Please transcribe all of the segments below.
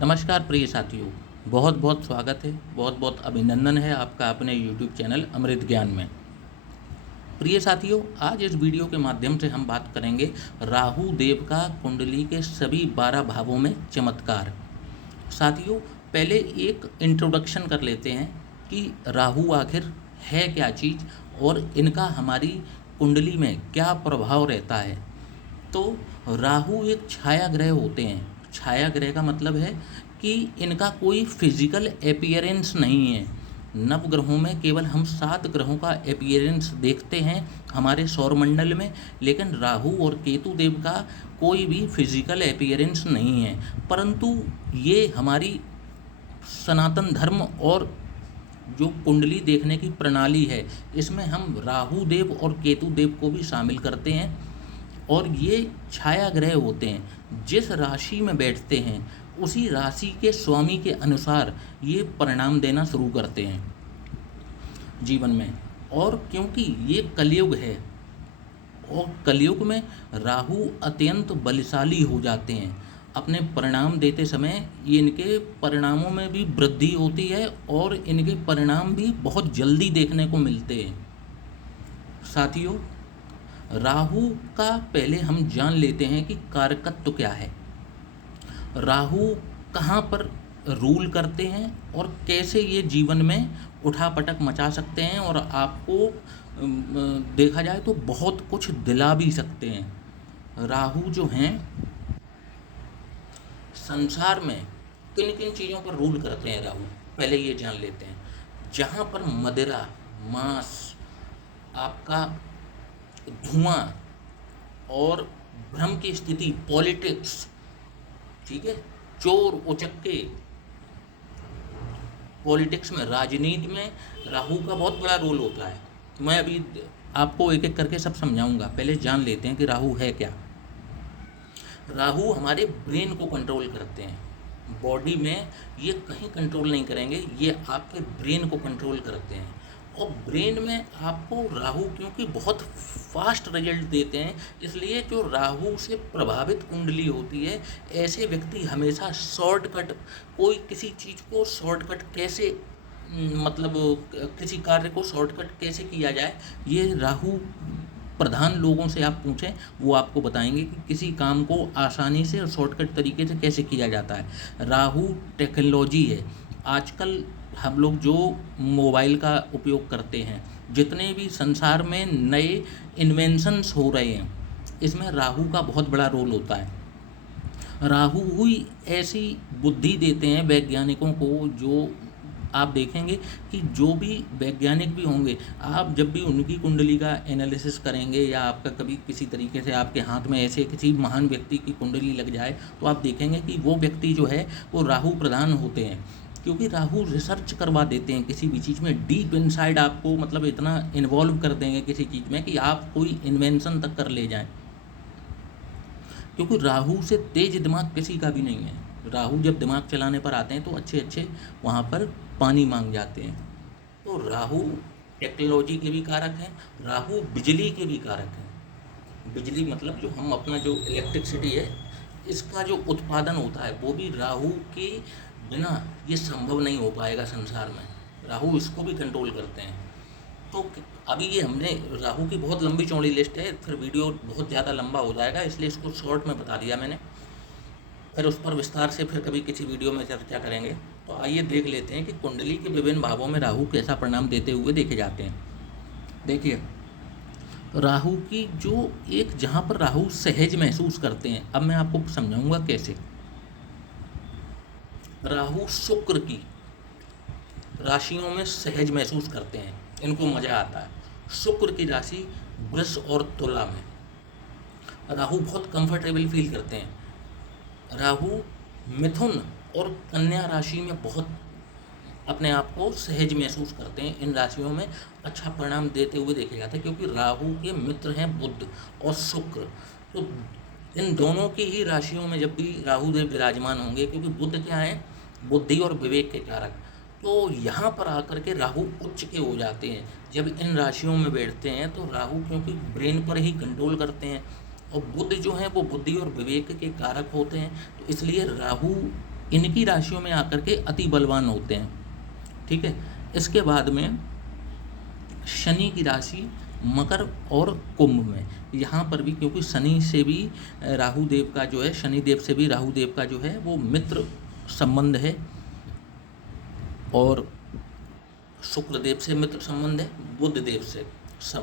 नमस्कार प्रिय साथियों, बहुत बहुत स्वागत है, बहुत बहुत अभिनंदन है आपका अपने YouTube चैनल अमृत ज्ञान में। प्रिय साथियों, आज इस वीडियो के माध्यम से हम बात करेंगे राहु देव का कुंडली के सभी 12 भावों में चमत्कार। साथियों, पहले एक इंट्रोडक्शन कर लेते हैं कि राहु आखिर है क्या चीज़ और इनका हमारी कुंडली में क्या प्रभाव रहता है। तो राहु एक छाया ग्रह होते हैं। छाया ग्रह का मतलब है कि इनका कोई फिजिकल अपीयरेंस नहीं है। नवग्रहों में केवल हम 7 ग्रहों का अपीयरेंस देखते हैं हमारे सौरमंडल में, लेकिन राहु और केतु देव का कोई भी फिजिकल अपीयरेंस नहीं है। परंतु ये हमारी सनातन धर्म और जो कुंडली देखने की प्रणाली है, इसमें हम राहु देव और केतु देव को भी शामिल करते हैं। और ये छाया ग्रह होते हैं, जिस राशि में बैठते हैं उसी राशि के स्वामी के अनुसार ये परिणाम देना शुरू करते हैं जीवन में। और क्योंकि ये कलयुग है और कलयुग में राहु अत्यंत बलशाली हो जाते हैं, अपने परिणाम देते समय इनके परिणामों में भी वृद्धि होती है और इनके परिणाम भी बहुत जल्दी देखने को मिलते हैं। साथियों, राहु का पहले हम जान लेते हैं कि कारकत्व क्या है। राहु कहाँ पर रूल करते हैं और कैसे ये जीवन में उठापटक मचा सकते हैं और आपको देखा जाए तो बहुत कुछ दिला भी सकते हैं। राहु जो हैं संसार में किन किन चीज़ों पर रूल करते हैं राहु, पहले ये जान लेते हैं। जहाँ पर मदिरा, मांस, आपका धुआं और भ्रम की स्थिति, पॉलिटिक्स, ठीक है, चोर उचक्के, पॉलिटिक्स में, राजनीति में राहु का बहुत बड़ा रोल होता है। मैं अभी आपको एक एक करके सब समझाऊंगा। पहले जान लेते हैं कि राहु है क्या। राहु हमारे ब्रेन को कंट्रोल करते हैं। बॉडी में ये कहीं कंट्रोल नहीं करेंगे, ये आपके ब्रेन को कंट्रोल करते हैं। और ब्रेन में आपको राहु क्योंकि बहुत फास्ट रिजल्ट देते हैं, इसलिए जो राहु से प्रभावित कुंडली होती है, ऐसे व्यक्ति हमेशा शॉर्टकट, कोई किसी चीज़ को शॉर्टकट कैसे, मतलब किसी कार्य को शॉर्टकट कैसे किया जाए, ये राहु प्रधान लोगों से आप पूछें, वो आपको बताएंगे कि किसी काम को आसानी से और शॉर्टकट तरीके से कैसे किया जाता है। राहु टेक्नोलॉजी है। आजकल हम लोग जो मोबाइल का उपयोग करते हैं, जितने भी संसार में नए इन्वेंशंस हो रहे हैं, इसमें राहु का बहुत बड़ा रोल होता है। राहु ही ऐसी बुद्धि देते हैं वैज्ञानिकों को, जो आप देखेंगे कि जो भी वैज्ञानिक भी होंगे, आप जब भी उनकी कुंडली का एनालिसिस करेंगे या आपका कभी किसी तरीके से आपके हाथ में ऐसे किसी महान व्यक्ति की कुंडली लग जाए, तो आप देखेंगे कि वो व्यक्ति जो है वो राहु प्रधान होते हैं। क्योंकि राहु रिसर्च करवा देते हैं किसी भी चीज़ में, डीप इनसाइड आपको, मतलब इतना इन्वॉल्व कर देंगे किसी चीज़ में कि आप कोई इन्वेंशन तक कर ले जाएं। क्योंकि राहु से तेज दिमाग किसी का भी नहीं है। राहु जब दिमाग चलाने पर आते हैं तो अच्छे अच्छे वहाँ पर पानी मांग जाते हैं। तो राहु टेक्नोलॉजी के भी कारक हैं, राहु बिजली के भी कारक हैं। बिजली मतलब जो हम अपना जो इलेक्ट्रिसिटी है, इसका जो उत्पादन होता है वो भी राहु के बिना ये संभव नहीं हो पाएगा संसार में। राहु इसको भी कंट्रोल करते हैं। तो अभी ये हमने राहु की बहुत लंबी चौड़ी लिस्ट है, फिर वीडियो बहुत ज़्यादा लंबा हो जाएगा, इसलिए इसको शॉर्ट में बता दिया मैंने। फिर उस पर विस्तार से फिर कभी किसी वीडियो में चर्चा करेंगे। तो आइए देख लेते हैं कि कुंडली के विभिन्न भावों में राहु कैसा परिणाम देते हुए देखे जाते हैं। देखिए, राहु की जो एक, जहाँ पर राहु सहज महसूस करते हैं, अब मैं आपको समझाऊंगा कैसे। राहु शुक्र की राशियों में सहज महसूस करते हैं, इनको मज़ा आता है। शुक्र की राशि वृष और तुला में राहु बहुत कंफर्टेबल फील करते हैं। राहु मिथुन और कन्या राशि में बहुत अपने आप को सहज महसूस करते हैं। इन राशियों में अच्छा परिणाम देते हुए देखे जाते हैं, क्योंकि राहु के मित्र हैं बुध और शुक्र। तो इन दोनों की ही राशियों में जब भी राहु देव विराजमान होंगे, क्योंकि बुध क्या है, बुद्धि और विवेक के कारक, तो यहाँ पर आकर के राहु उच्च के हो जाते हैं। जब इन राशियों में बैठते हैं तो राहु क्योंकि ब्रेन पर ही कंट्रोल करते हैं और बुध जो है वो बुद्धि और विवेक के कारक होते हैं, तो इसलिए राहु इनकी राशियों में आकर के अति बलवान होते हैं। ठीक है, इसके बाद में शनि की राशि मकर और कुंभ में, यहाँ पर भी क्योंकि शनि से भी राहु देव का जो है, शनि देव से भी राहु देव का जो है वो मित्र संबंध है, और शुक्र देव से मित्र संबंध है, बुध देव से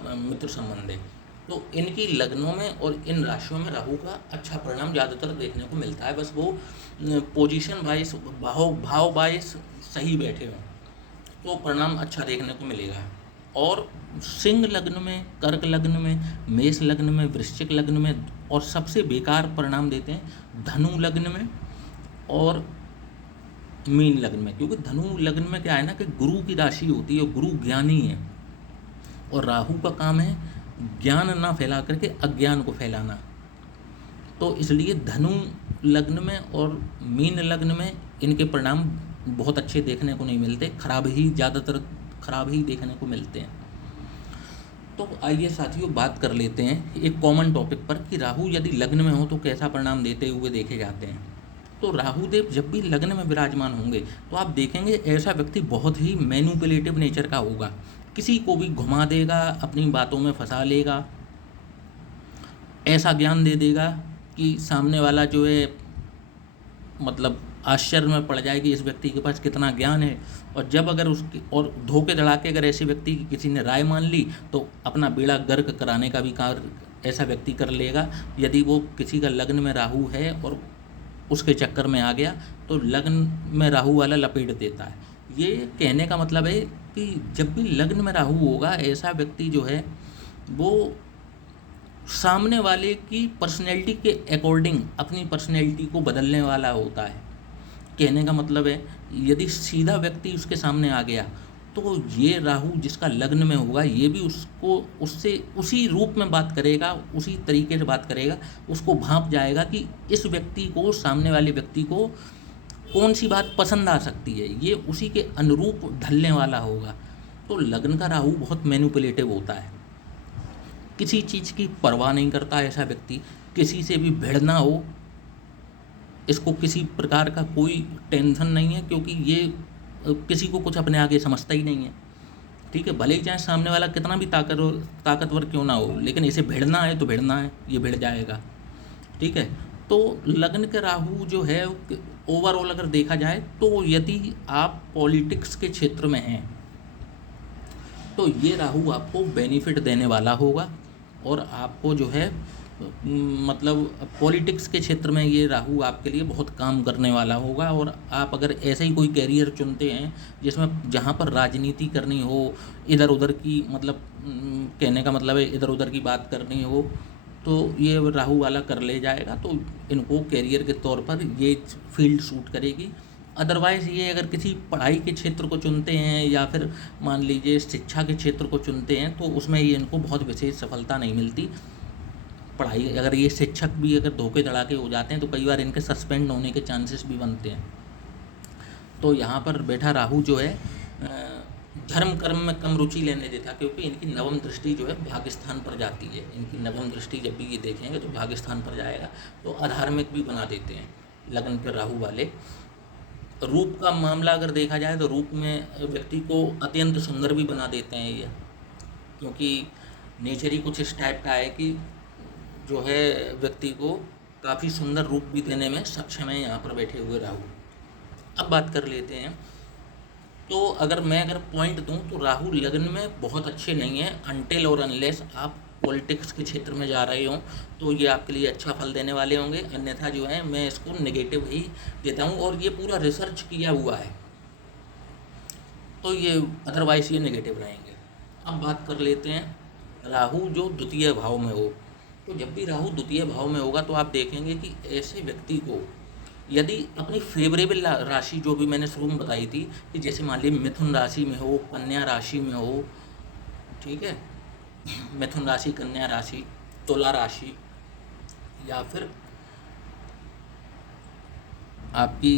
मित्र संबंध है। तो इनकी लग्नों में और इन राशियों में राहु का अच्छा परिणाम ज़्यादातर देखने को मिलता है। बस वो पोजीशन वाइज, भाव वाइज सही बैठे हों तो परिणाम अच्छा देखने को मिलेगा। और सिंह लग्न में, कर्क लग्न में, मेष लग्न में, वृश्चिक लग्न में, और सबसे बेकार परिणाम देते हैं धनु लग्न में और मीन लग्न में। क्योंकि धनु लग्न में क्या है ना कि गुरु की राशि होती है, गुरु ज्ञानी है, और राहु का काम है ज्ञान ना फैला करके अज्ञान को फैलाना। तो इसलिए धनु लग्न में और मीन लग्न में इनके परिणाम बहुत अच्छे देखने को नहीं मिलते, ज़्यादातर खराब ही देखने को मिलते हैं। तो आइए साथियों बात कर लेते हैं एक कॉमन टॉपिक पर कि राहु यदि लग्न में हो तो कैसा परिणाम देते हुए देखे जाते हैं। तो राहु देव जब भी लग्न में विराजमान होंगे तो आप देखेंगे ऐसा व्यक्ति बहुत ही मैनिपुलेटिव नेचर का होगा, किसी को भी घुमा देगा, अपनी बातों में फंसा लेगा, ऐसा ज्ञान दे देगा कि सामने वाला जो है मतलब आश्चर्य में पड़ जाए कि इस व्यक्ति के पास कितना ज्ञान है। और जब अगर उसकी और धोखे धड़ा के अगर ऐसे व्यक्ति की किसी ने राय मान ली तो अपना बेड़ा गर्क कराने का भी कार्य ऐसा व्यक्ति कर लेगा। यदि वो किसी का लग्न में राहु है और उसके चक्कर में आ गया तो लग्न में राहु वाला लपेट देता है। ये कहने का मतलब है कि जब भी लग्न में राहु होगा ऐसा व्यक्ति जो है वो सामने वाले की पर्सनैलिटी के अकॉर्डिंग अपनी पर्सनैलिटी को बदलने वाला होता है। कहने का मतलब है यदि सीधा व्यक्ति उसके सामने आ गया तो ये राहु जिसका लग्न में होगा ये भी उससे उसी रूप में बात करेगा, उसी तरीके से बात करेगा, उसको भांप जाएगा कि इस व्यक्ति को, सामने वाले व्यक्ति को कौन सी बात पसंद आ सकती है, ये उसी के अनुरूप ढलने वाला होगा। तो लग्न का राहु बहुत मैनिपुलेटिव होता है, किसी चीज़ की परवाह नहीं करता ऐसा व्यक्ति, किसी से भी भिड़ना हो इसको किसी प्रकार का कोई टेंशन नहीं है, क्योंकि ये किसी को कुछ अपने आगे समझता ही नहीं है। ठीक है, भले ही चाहे सामने वाला कितना भी ताकतवर क्यों ना हो, लेकिन इसे भिड़ना है तो भिड़ना है, ये भिड़ जाएगा। ठीक है, तो लग्न के राहु जो है ओवरऑल अगर देखा जाए तो यदि आप पॉलिटिक्स के क्षेत्र में हैं तो ये राहु आपको बेनिफिट देने वाला होगा, और आपको जो है मतलब पॉलिटिक्स के क्षेत्र में ये राहु आपके लिए बहुत काम करने वाला होगा। और आप अगर ऐसे ही कोई कैरियर चुनते हैं जिसमें जहाँ पर राजनीति करनी हो, इधर उधर की मतलब कहने का मतलब है इधर उधर की बात करनी हो, तो ये राहु वाला कर ले जाएगा, तो इनको कैरियर के तौर पर ये फील्ड सूट करेगी। अदरवाइज़ ये अगर किसी पढ़ाई के क्षेत्र को चुनते हैं या फिर मान लीजिए शिक्षा के क्षेत्र को चुनते हैं तो उसमें ये इनको बहुत विशेष सफलता नहीं मिलती। पढ़ाई अगर ये शिक्षक भी अगर धोखे धड़ा के हो जाते हैं तो कई बार इनके सस्पेंड होने के चांसेस भी बनते हैं। तो यहाँ पर बैठा राहु जो है धर्म कर्म में कम रुचि लेने देता, क्योंकि इनकी नवम दृष्टि जो है भाग्यस्थान पर जाती है। इनकी नवम दृष्टि जब भी ये देखेंगे तो भाग्यस्थान पर जाएगा, तो अधार्मिक भी बना देते हैं लग्न पर राहु वाले। रूप का मामला अगर देखा जाए तो रूप में व्यक्ति को अत्यंत सुंदर भी बना देते हैं ये, क्योंकि नेचर ही कुछ इस टाइप का है कि जो है व्यक्ति को काफ़ी सुंदर रूप भी देने में सक्षम है यहाँ पर बैठे हुए राहु। अब बात कर लेते हैं, तो अगर पॉइंट दूं तो राहु लग्न में बहुत अच्छे नहीं है अनटिल और अनलेस आप पॉलिटिक्स के क्षेत्र में जा रहे हों, तो ये आपके लिए अच्छा फल देने वाले होंगे। अन्यथा जो है मैं इसको नेगेटिव ही देता हूँ, और ये पूरा रिसर्च किया हुआ है, तो ये अदरवाइज ये नेगेटिव रहेंगे। अब बात कर लेते हैं राहु जो द्वितीय भाव में हो, तो जब भी राहु द्वितीय भाव में होगा तो आप देखेंगे कि ऐसे व्यक्ति को यदि अपनी फेवरेबल राशि जो भी मैंने शुरू में बताई थी कि जैसे मान लीजिए मिथुन राशि में हो, कन्या राशि में हो, ठीक है, मिथुन राशि, कन्या राशि, तुला राशि, या फिर आपकी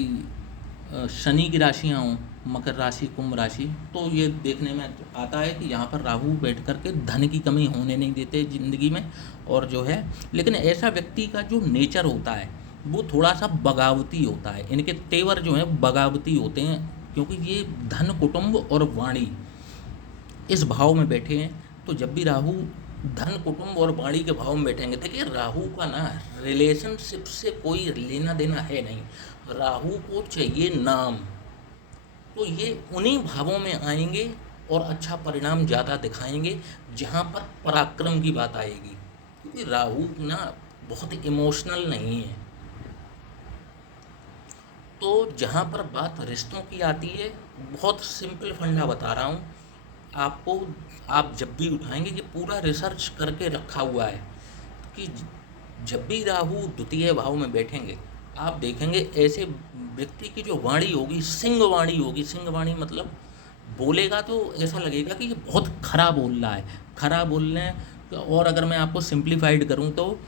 शनि की राशियाँ हों, मकर राशि, कुंभ राशि, तो ये देखने में आता है कि यहाँ पर राहु बैठ कर के धन की कमी होने नहीं देते ज़िंदगी में। और जो है लेकिन ऐसा व्यक्ति का जो नेचर होता है वो थोड़ा सा बगावती होता है, इनके तेवर जो हैं बगावती होते हैं, क्योंकि ये धन कुटुंब और वाणी इस भाव में बैठे हैं। तो जब भी राहु धन कुटुंब और वाणी के भाव में बैठेंगे, देखिए राहु का ना रिलेशनशिप से कोई लेना देना है नहीं, राहु को चाहिए नाम। तो ये उन्हीं भावों में आएंगे और अच्छा परिणाम ज़्यादा दिखाएंगे जहाँ पर पराक्रम की बात आएगी, क्योंकि राहु ना बहुत इमोशनल नहीं है। तो जहाँ पर बात रिश्तों की आती है, बहुत सिंपल फंडा बता रहा हूँ आपको, आप जब भी उठाएंगे ये पूरा रिसर्च करके रखा हुआ है कि जब भी राहु द्वितीय भाव में बैठेंगे, आप देखेंगे ऐसे व्यक्ति की जो वाणी होगी सिंह वाणी होगी। सिंह वाणी मतलब बोलेगा तो ऐसा लगेगा कि ये बहुत खरा बोल रहा है, खरा बोलने। और अगर मैं आपको सिंप्लीफाइड करूँ तो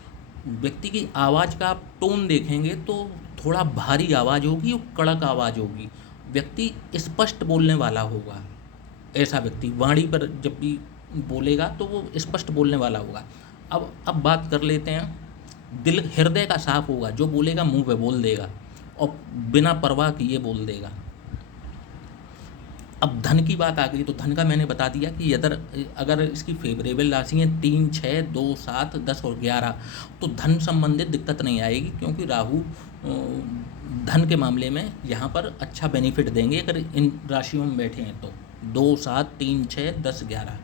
व्यक्ति की आवाज़ का आप टोन देखेंगे तो थोड़ा भारी आवाज़ होगी और कड़क आवाज़ होगी, व्यक्ति स्पष्ट बोलने वाला होगा। ऐसा व्यक्ति वाणी पर जब भी बोलेगा तो वो स्पष्ट बोलने वाला होगा। अब बात कर लेते हैं, दिल हृदय का साफ होगा, जो बोलेगा मुंह पे बोल देगा और बिना परवाह किए बोल देगा। अब धन की बात आ गई, तो धन का मैंने बता दिया कि अगर इसकी फेवरेबल राशि है 3, 6, 2, 7, 10 और 11, तो धन संबंधित दिक्कत नहीं आएगी, क्योंकि राहु धन के मामले में यहाँ पर अच्छा बेनिफिट देंगे अगर इन राशियों में बैठे हैं तो 2, 7, 3, 6, 10, 11।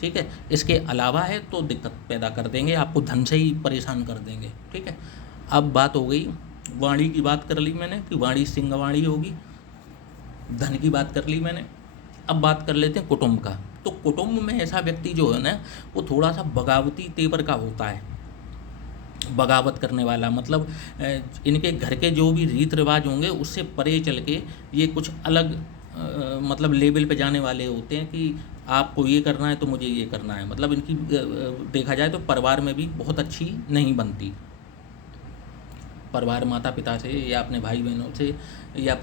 ठीक है, इसके अलावा है तो दिक्कत पैदा कर देंगे, आपको धन से ही परेशान कर देंगे। ठीक है, अब बात हो गई वाणी की, बात कर ली मैंने कि वाणी सिंह वाणी होगी, धन की बात कर ली मैंने। अब बात कर लेते हैं कुटुंब का। तो कुटुंब में ऐसा व्यक्ति जो है ना, वो थोड़ा सा बगावती तेवर का होता है, बगावत करने वाला, मतलब इनके घर के जो भी रीत रिवाज होंगे उससे परे चल के ये कुछ अलग मतलब लेवल पे जाने वाले होते हैं कि आपको ये करना है तो मुझे ये करना है। मतलब इनकी देखा जाए तो परिवार में भी बहुत अच्छी नहीं बनती, परिवार माता पिता से या अपने भाई बहनों से या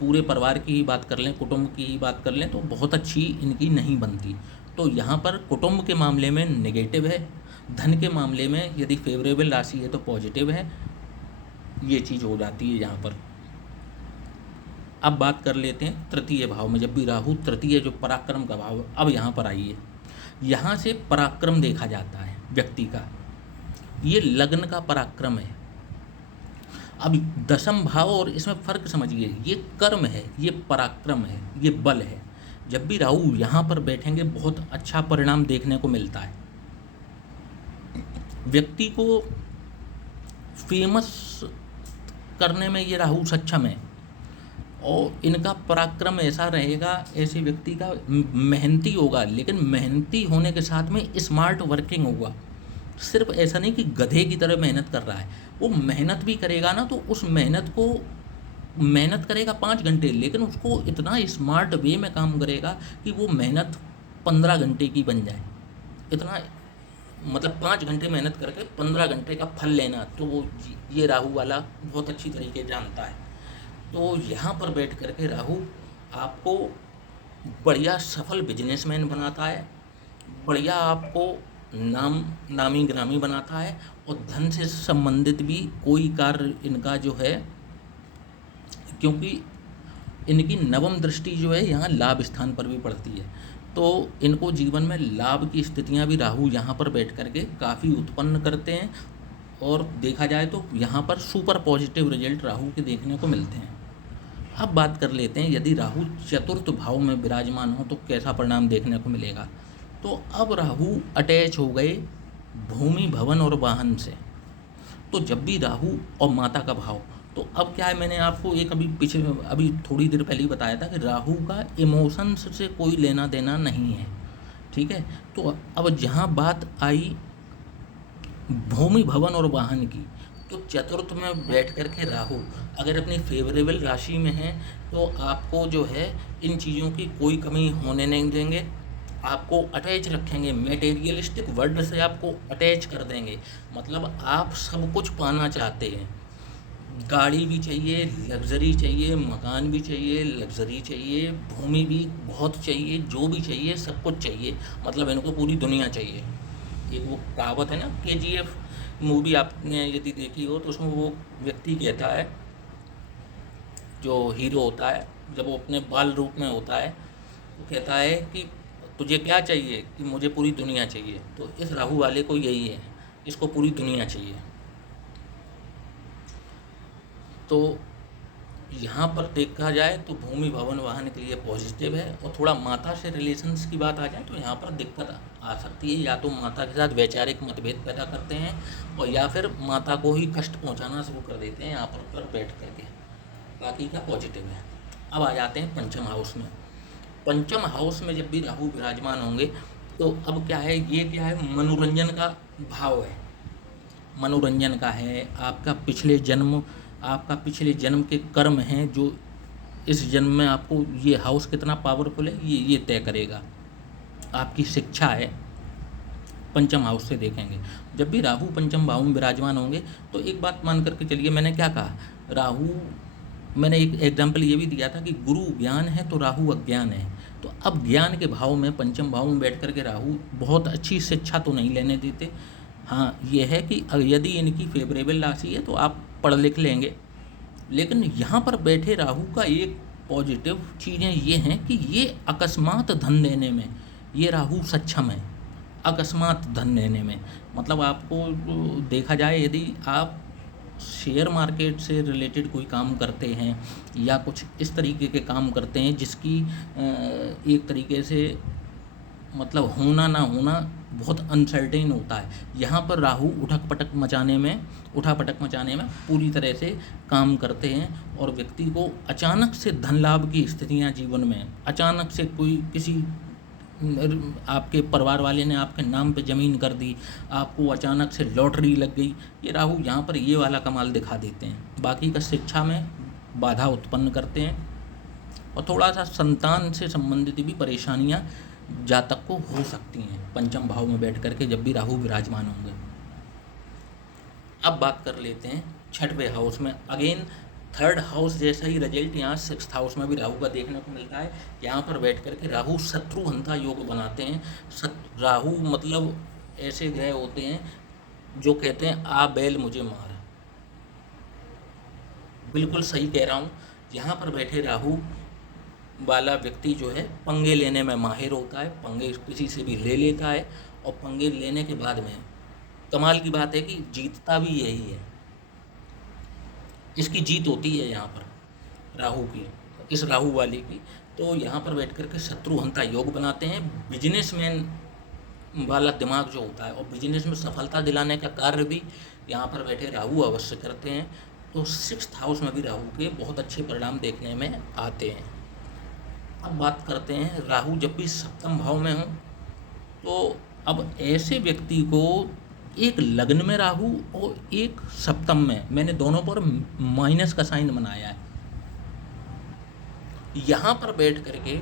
पूरे परिवार की ही बात कर लें, कुटुंब की ही बात कर लें, तो बहुत अच्छी इनकी नहीं बनती। तो यहाँ पर कुटुंब के मामले में नेगेटिव है, धन के मामले में यदि फेवरेबल राशि है तो पॉजिटिव है, ये चीज़ हो जाती है यहाँ पर। अब बात कर लेते हैं तृतीय भाव में, जब भी राहु तृतीय जो पराक्रम का भाव, अब यहाँ पर आइए, यहाँ से पराक्रम देखा जाता है व्यक्ति का, ये लग्न का पराक्रम है। अब दशम भाव और इसमें फ़र्क समझिए, ये कर्म है, ये पराक्रम है, ये बल है। जब भी राहु यहाँ पर बैठेंगे बहुत अच्छा परिणाम देखने को मिलता है, व्यक्ति को फेमस करने में ये राहु सक्षम है। और इनका पराक्रम ऐसा रहेगा, ऐसे व्यक्ति का मेहनती होगा, लेकिन मेहनती होने के साथ में स्मार्ट वर्किंग होगा। सिर्फ ऐसा नहीं कि गधे की तरह मेहनत कर रहा है, वो मेहनत भी करेगा ना तो उस मेहनत करेगा 5 घंटे, लेकिन उसको इतना स्मार्ट वे में काम करेगा कि वो मेहनत 15 घंटे की बन जाए। इतना मतलब 5 घंटे मेहनत करके 15 घंटे का फल लेना, तो वो ये राहु वाला बहुत अच्छी तरीके जानता है। तो यहाँ पर बैठ करके राहु आपको बढ़िया सफल बिजनेसमैन बनाता है, बढ़िया आपको नामी ग्रामी बनाता है, और धन से संबंधित भी कोई कार्य इनका जो है, क्योंकि इनकी नवम दृष्टि जो है यहाँ लाभ स्थान पर भी पड़ती है, तो इनको जीवन में लाभ की स्थितियाँ भी राहु यहाँ पर बैठ करके काफ़ी उत्पन्न करते हैं। और देखा जाए तो यहाँ पर सुपर पॉजिटिव रिजल्ट राहु के देखने को मिलते हैं। अब बात कर लेते हैं, यदि राहु चतुर्थ भाव में विराजमान हो तो कैसा परिणाम देखने को मिलेगा। तो अब राहु अटैच हो गए भूमि भवन और वाहन से। तो जब भी राहु और माता का भाव, तो अब क्या है, मैंने आपको अभी थोड़ी देर पहले ही बताया था कि राहु का इमोशंस से कोई लेना देना नहीं है। ठीक है, तो अब जहाँ बात आई भूमि भवन और वाहन की, तो चतुर्थ में बैठ कर के राहु अगर अपनी फेवरेबल राशि में है तो आपको जो है इन चीज़ों की कोई कमी होने नहीं देंगे, आपको अटैच रखेंगे, मटेरियलिस्टिक वर्ल्ड से आपको अटैच कर देंगे। मतलब आप सब कुछ पाना चाहते हैं, गाड़ी भी चाहिए, लग्जरी चाहिए, मकान भी चाहिए, लग्जरी चाहिए, भूमि भी बहुत चाहिए, जो भी चाहिए सब कुछ चाहिए, मतलब इनको पूरी दुनिया चाहिए। एक वो कहावत है ना, KGF मूवी आपने यदि देखी हो तो उसमें वो व्यक्ति कहता है, जो हीरो होता है, जब वो अपने बाल रूप में होता है, वो कहता है कि तुझे क्या चाहिए, कि मुझे पूरी दुनिया चाहिए। तो इस राहु वाले को यही है, इसको पूरी दुनिया चाहिए। तो यहाँ पर देखा जाए तो भूमि भवन वाहन के लिए पॉजिटिव है, और थोड़ा माता से रिलेशंस की बात आ जाए तो यहाँ पर दिक्कत आ सकती है। या तो माता के साथ वैचारिक मतभेद पैदा करते हैं, और या फिर माता को ही कष्ट पहुँचाना शुरू कर देते हैं यहाँ पर बैठ करके। बाकी का पॉजिटिव है। अब आ जाते हैं पंचम हाउस में। पंचम हाउस में जब भी राहु विराजमान होंगे तो अब क्या है, ये क्या है, मनोरंजन का भाव है, मनोरंजन का है। आपका पिछले जन्म के कर्म हैं जो इस जन्म में आपको, ये हाउस कितना पावरफुल है ये तय करेगा। आपकी शिक्षा है, पंचम हाउस से देखेंगे। जब भी राहु पंचम भाव में विराजमान होंगे तो एक बात मान करके चलिए, मैंने क्या कहा, राहु, मैंने एक एग्जाम्पल ये भी दिया था कि गुरु ज्ञान है तो राहु अज्ञान है। तो अब ज्ञान के भाव में, पंचम भाव में बैठ करके राहु बहुत अच्छी शिक्षा तो नहीं लेने देते। हाँ, ये है कि यदि इनकी फेवरेबल राशि है तो आप पढ़ लिख लेंगे। लेकिन यहाँ पर बैठे राहु का एक पॉजिटिव चीज़ें ये हैं कि ये अकस्मात धन देने में, ये राहु सक्षम है अकस्मात धन देने में। मतलब आपको देखा जाए, यदि आप शेयर मार्केट से रिलेटेड कोई काम करते हैं या कुछ इस तरीके के काम करते हैं जिसकी एक तरीके से मतलब होना ना होना बहुत अनसर्टेन होता है, यहाँ पर राहु उठापटक मचाने में पूरी तरह से काम करते हैं, और व्यक्ति को अचानक से धन लाभ की स्थितियाँ जीवन में, अचानक से कोई किसी आपके परिवार वाले ने आपके नाम पे ज़मीन कर दी, आपको अचानक से लॉटरी लग गई, ये राहु यहाँ पर ये वाला कमाल दिखा देते हैं। बाकी का शिक्षा में बाधा उत्पन्न करते हैं, और थोड़ा सा संतान से संबंधित भी परेशानियाँ जातक को हो सकती हैं पंचम भाव में बैठ करके जब भी राहु विराजमान होंगे। अब बात कर लेते हैं छठवें हाउस में। अगेन थर्ड हाउस जैसा ही रिजल्ट यहाँ सिक्स्थ हाउस में भी राहु का देखने को मिलता है। यहाँ पर बैठ करके राहु शत्रुहंता योग बनाते हैं। राहु मतलब ऐसे ग्रह होते हैं जो कहते हैं आ बैल मुझे मार। बिल्कुल सही कह रहा हूँ। यहाँ पर बैठे राहु वाला व्यक्ति जो है पंगे लेने में माहिर होता है, पंगे किसी से भी ले लेता है, और पंगे लेने के बाद में कमाल की बात है कि जीतता भी यही है, इसकी जीत होती है यहाँ पर राहु की, इस राहु वाले की। तो यहाँ पर बैठ कर के शत्रुहंता योग बनाते हैं। बिजनेसमैन वाला दिमाग जो होता है और बिजनेस में सफलता दिलाने का कार्य भी यहाँ पर बैठे राहु अवश्य करते हैं। तो सिक्स्थ हाउस में भी राहु के बहुत अच्छे परिणाम देखने में आते हैं। अब बात करते हैं, राहु जब भी सप्तम भाव में हो तो अब ऐसे व्यक्ति को एक लग्न में राहु और एक सप्तम में, मैंने दोनों पर माइनस का साइन बनाया है। यहाँ पर बैठ करके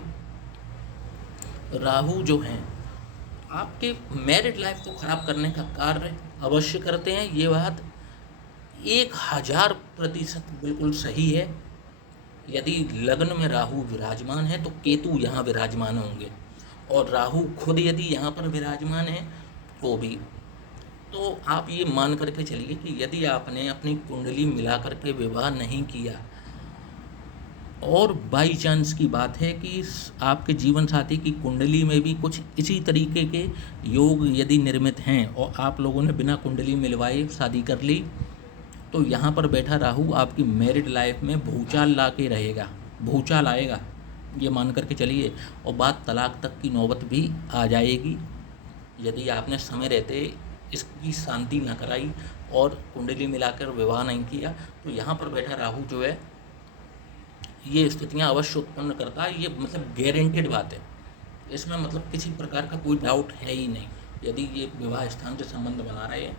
राहु जो हैं आपके मैरिड लाइफ को ख़राब करने का कार्य अवश्य करते हैं। ये बात 1000% बिल्कुल सही है। यदि लग्न में राहु विराजमान है तो केतु यहाँ विराजमान होंगे, और राहु खुद यदि यहाँ पर विराजमान है तो भी, तो आप ये मान करके चलिए कि यदि आपने अपनी कुंडली मिला करके विवाह नहीं किया, और बाई चांस की बात है कि आपके जीवन साथी की कुंडली में भी कुछ इसी तरीके के योग यदि निर्मित हैं और आप लोगों ने बिना कुंडली मिलवाए शादी कर ली, तो यहाँ पर बैठा राहु आपकी मैरिड लाइफ में भूचाल ला के रहेगा, भूचाल आएगा, ये मान करके चलिए। और बात तलाक तक की नौबत भी आ जाएगी यदि आपने समय रहते इसकी शांति न कराई और कुंडली मिलाकर विवाह नहीं किया। तो यहाँ पर बैठा राहु जो है ये स्थितियाँ अवश्य उत्पन्न करता है। ये मतलब गारंटेड बात है, इसमें मतलब किसी प्रकार का कोई डाउट है ही नहीं। यदि ये विवाह स्थान से संबंध बना रहे हैं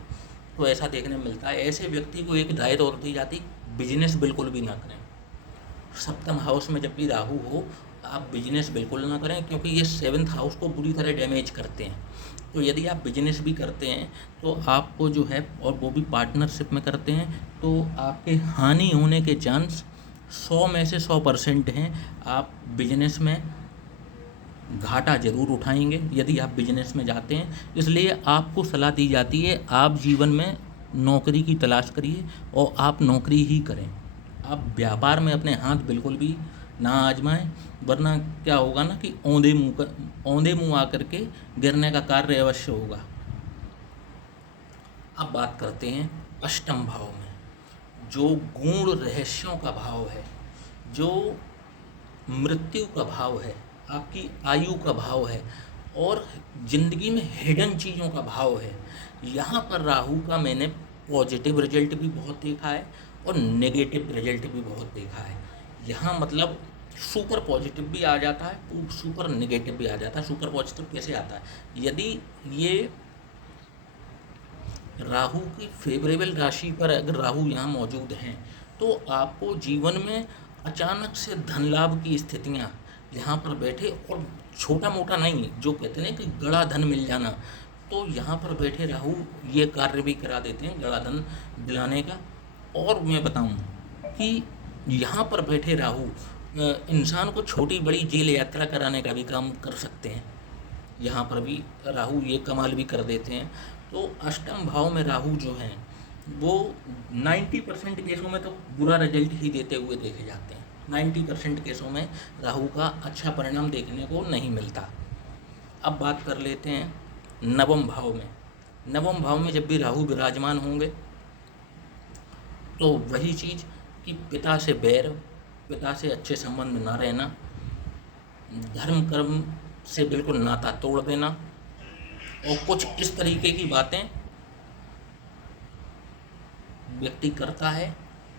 तो ऐसा देखने मिलता है। ऐसे व्यक्ति को एक हिदायत और दी जाती, बिजनेस बिल्कुल भी ना करें। सप्तम हाउस में जब भी राहु हो आप बिजनेस बिल्कुल ना करें, क्योंकि ये सेवन्थ हाउस को पूरी तरह डैमेज करते हैं। तो यदि आप बिजनेस भी करते हैं तो आपको जो है, और वो भी पार्टनरशिप में करते हैं, तो आपके हानि होने के चांस 100 में से 100% हैं। आप बिजनेस में घाटा जरूर उठाएंगे यदि आप बिजनेस में जाते हैं। इसलिए आपको सलाह दी जाती है आप जीवन में नौकरी की तलाश करिए और आप नौकरी ही करें। आप व्यापार में अपने हाथ बिल्कुल भी ना आजमाएं, वरना क्या होगा ना कि औंधे मुँह आकर के गिरने का कार्य अवश्य होगा। अब बात करते हैं अष्टम भाव में, जो गूढ़ रहस्यों का भाव है, जो मृत्यु का भाव है, आपकी आयु का भाव है और ज़िंदगी में हिडन चीज़ों का भाव है। यहाँ पर राहु का मैंने पॉजिटिव रिजल्ट भी बहुत देखा है और नेगेटिव रिजल्ट भी बहुत देखा है। यहाँ मतलब सुपर पॉजिटिव भी आ जाता है, सुपर नेगेटिव भी आ जाता है। सुपर पॉजिटिव कैसे आता है? यदि ये राहु की फेवरेबल राशि पर अगर राहु यहाँ मौजूद हैं तो आपको जीवन में अचानक से धन लाभ की स्थितियाँ यहाँ पर बैठे, और छोटा मोटा नहीं, जो कहते हैं कि गड़ा धन मिल जाना, तो यहाँ पर बैठे राहु ये कार्य भी करा देते हैं गड़ा धन दिलाने का। और मैं बताऊँ कि यहाँ पर बैठे राहु इंसान को छोटी बड़ी जेल यात्रा कराने का भी काम कर सकते हैं। यहाँ पर भी राहु ये कमाल भी कर देते हैं। तो अष्टम भाव में राहु जो हैं वो 90% केसों में तो बुरा रिजल्ट ही देते हुए देखे जाते हैं। 90% केसों में राहु का अच्छा परिणाम देखने को नहीं मिलता। अब बात कर लेते हैं नवम भाव में। नवम भाव में जब भी राहु विराजमान होंगे तो वही चीज़ कि पिता से बैर, पिता से अच्छे संबंध ना रहना, धर्म कर्म से बिल्कुल नाता तोड़ देना, और कुछ इस तरीके की बातें व्यक्ति करता है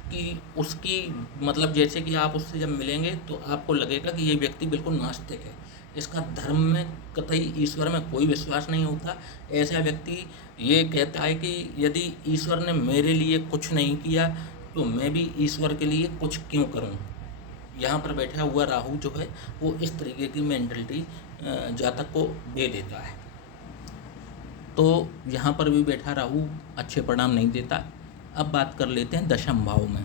कि उसकी मतलब जैसे कि आप उससे जब मिलेंगे तो आपको लगेगा कि ये व्यक्ति बिल्कुल नास्तिक है, इसका धर्म में कतई ईश्वर में कोई विश्वास नहीं होता। ऐसा व्यक्ति ये कहता है कि यदि ईश्वर ने मेरे लिए कुछ नहीं किया तो मैं भी ईश्वर के लिए कुछ क्यों करूं। यहाँ पर बैठा हुआ राहु जो है वो इस तरीके की मेंटलिटी जातक को दे देता है। तो यहाँ पर भी बैठा राहु अच्छे परिणाम नहीं देता। अब बात कर लेते हैं दशम भाव में।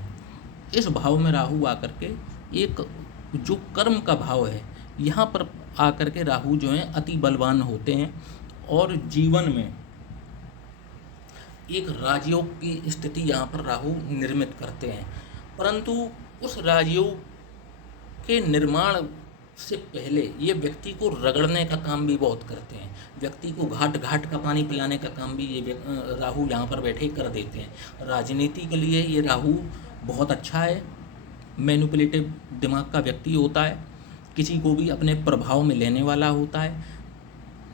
इस भाव में राहु आकर के एक जो कर्म का भाव है, यहाँ पर आकर के राहु जो हैं अति बलवान होते हैं और जीवन में एक राजयोग की स्थिति यहाँ पर राहु निर्मित करते हैं। परंतु उस राजयोग के निर्माण से पहले ये व्यक्ति को रगड़ने का काम भी बहुत करते हैं। व्यक्ति को घाट घाट का पानी पिलाने का काम भी ये राहु यहाँ पर बैठे कर देते हैं। राजनीति के लिए ये राहु बहुत अच्छा है। मैनिपुलेटिव दिमाग का व्यक्ति होता है, किसी को भी अपने प्रभाव में लेने वाला होता है,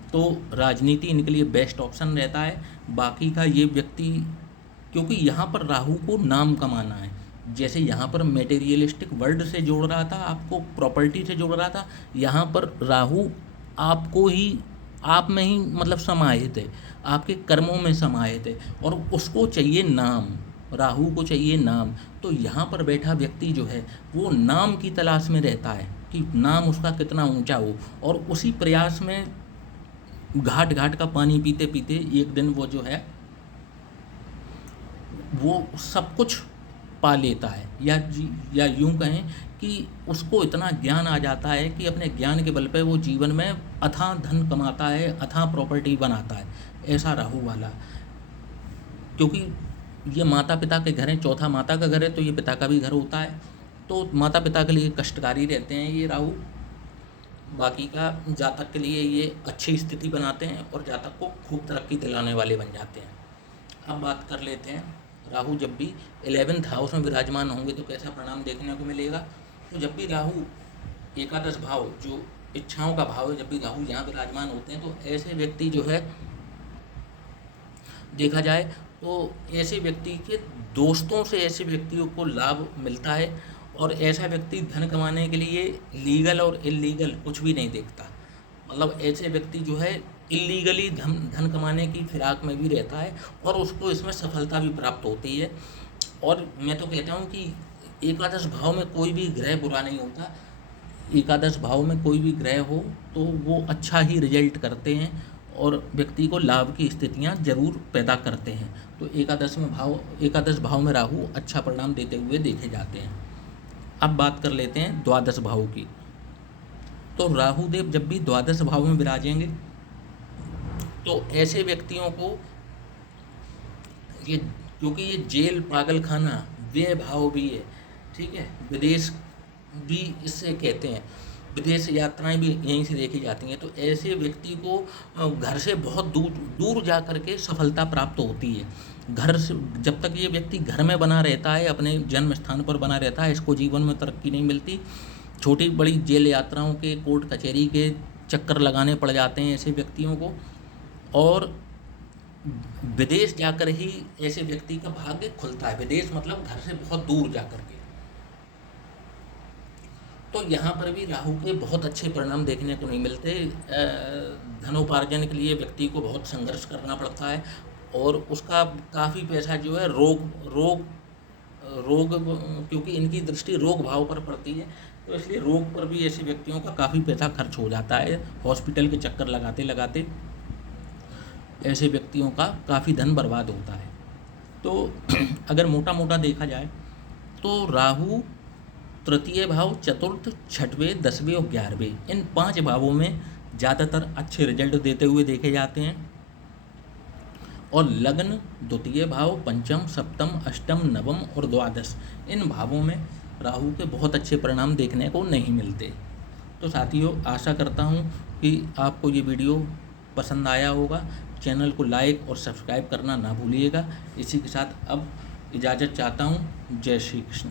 तो राजनीति इनके लिए बेस्ट ऑप्शन रहता है। बाकी का ये व्यक्ति, क्योंकि यहाँ पर राहु को नाम कमाना है, जैसे यहाँ पर मेटेरियलिस्टिक वर्ल्ड से जोड़ रहा था, आपको प्रॉपर्टी से जोड़ रहा था, यहाँ पर राहु आपको ही आप में ही मतलब समाहित है, आपके कर्मों में समाहित है, और उसको चाहिए नाम, राहु को चाहिए नाम। तो यहाँ पर बैठा व्यक्ति जो है वो नाम की तलाश में रहता है कि नाम उसका कितना ऊंचा हो, और उसी प्रयास में घाट घाट का पानी पीते पीते एक दिन वो जो है वो सब कुछ पा लेता है, या यूं कहें कि उसको इतना ज्ञान आ जाता है कि अपने ज्ञान के बल पे वो जीवन में अथाह धन कमाता है, अथाह प्रॉपर्टी बनाता है। ऐसा राहु वाला, क्योंकि ये माता पिता के घर हैं, चौथा माता का घर है तो ये पिता का भी घर होता है, तो माता पिता के लिए कष्टकारी रहते हैं ये राहु। बाकी का जातक के लिए ये अच्छी स्थिति बनाते हैं और जातक को खूब तरक्की दिलाने वाले बन जाते हैं। अब बात कर लेते हैं राहु जब भी 11th हाउस में विराजमान होंगे तो कैसा परिणाम देखने को मिलेगा। तो जब भी राहु एकादश भाव जो इच्छाओं का भाव है, जब भी राहु यहाँ विराजमान होते हैं तो ऐसे व्यक्ति जो है देखा जाए तो ऐसे व्यक्ति के दोस्तों से ऐसे व्यक्तियों को लाभ मिलता है, और ऐसा व्यक्ति धन कमाने के लिए लीगल और इलीगल कुछ भी नहीं देखता। मतलब ऐसे व्यक्ति जो है इलीगली धन कमाने की फिराक में भी रहता है और उसको इसमें सफलता भी प्राप्त होती है। और मैं तो कहता हूँ कि एकादश भाव में कोई भी ग्रह बुरा नहीं होता। एकादश भाव में कोई भी ग्रह हो तो वो अच्छा ही रिजल्ट करते हैं और व्यक्ति को लाभ की स्थितियाँ जरूर पैदा करते हैं। तो एकादश भाव में राहु अच्छा परिणाम देते हुए देखे जाते हैं। अब बात कर लेते हैं द्वादश भाव की। तो राहु देव जब भी द्वादश भाव में विराजेंगे तो ऐसे व्यक्तियों को ये क्योंकि ये जेल, पागलखाना, व्यय भाव भी है, ठीक है। विदेश भी इससे कहते हैं, विदेश यात्राएं भी यहीं से देखी जाती हैं। तो ऐसे व्यक्ति को घर से बहुत दूर दूर जा कर के सफलता प्राप्त होती है। घर से जब तक ये व्यक्ति घर में बना रहता है, अपने जन्म स्थान पर बना रहता है, इसको जीवन में तरक्की नहीं मिलती। छोटी बड़ी जेल यात्राओं के, कोर्ट कचहरी के चक्कर लगाने पड़ जाते हैं ऐसे व्यक्तियों को, और विदेश जाकर ही ऐसे व्यक्ति का भाग्य खुलता है। विदेश मतलब घर से बहुत दूर जाकर के। तो यहाँ पर भी राहु के बहुत अच्छे परिणाम देखने को नहीं मिलते। धनोपार्जन के लिए व्यक्ति को बहुत संघर्ष करना पड़ता है, और उसका काफ़ी पैसा जो है रोग, क्योंकि इनकी दृष्टि रोग भाव पर पड़ती है, तो इसलिए रोग पर भी ऐसे व्यक्तियों का काफ़ी पैसा खर्च हो जाता है। हॉस्पिटल के चक्कर लगाते लगाते ऐसे व्यक्तियों का काफ़ी धन बर्बाद होता है। तो अगर मोटा मोटा देखा जाए तो राहु तृतीय भाव, चतुर्थ, छठवें, 10वें और 11वें, इन 5 भावों में ज़्यादातर अच्छे रिजल्ट देते हुए देखे जाते हैं। और लग्न, द्वितीय भाव, पंचम, सप्तम, अष्टम, नवम और द्वादश, इन भावों में राहु के बहुत अच्छे परिणाम देखने को नहीं मिलते। तो साथियों, आशा करता हूँ कि आपको ये वीडियो पसंद आया होगा। चैनल को लाइक और सब्सक्राइब करना ना भूलिएगा। इसी के साथ अब इजाज़त चाहता हूँ। जय श्री कृष्ण।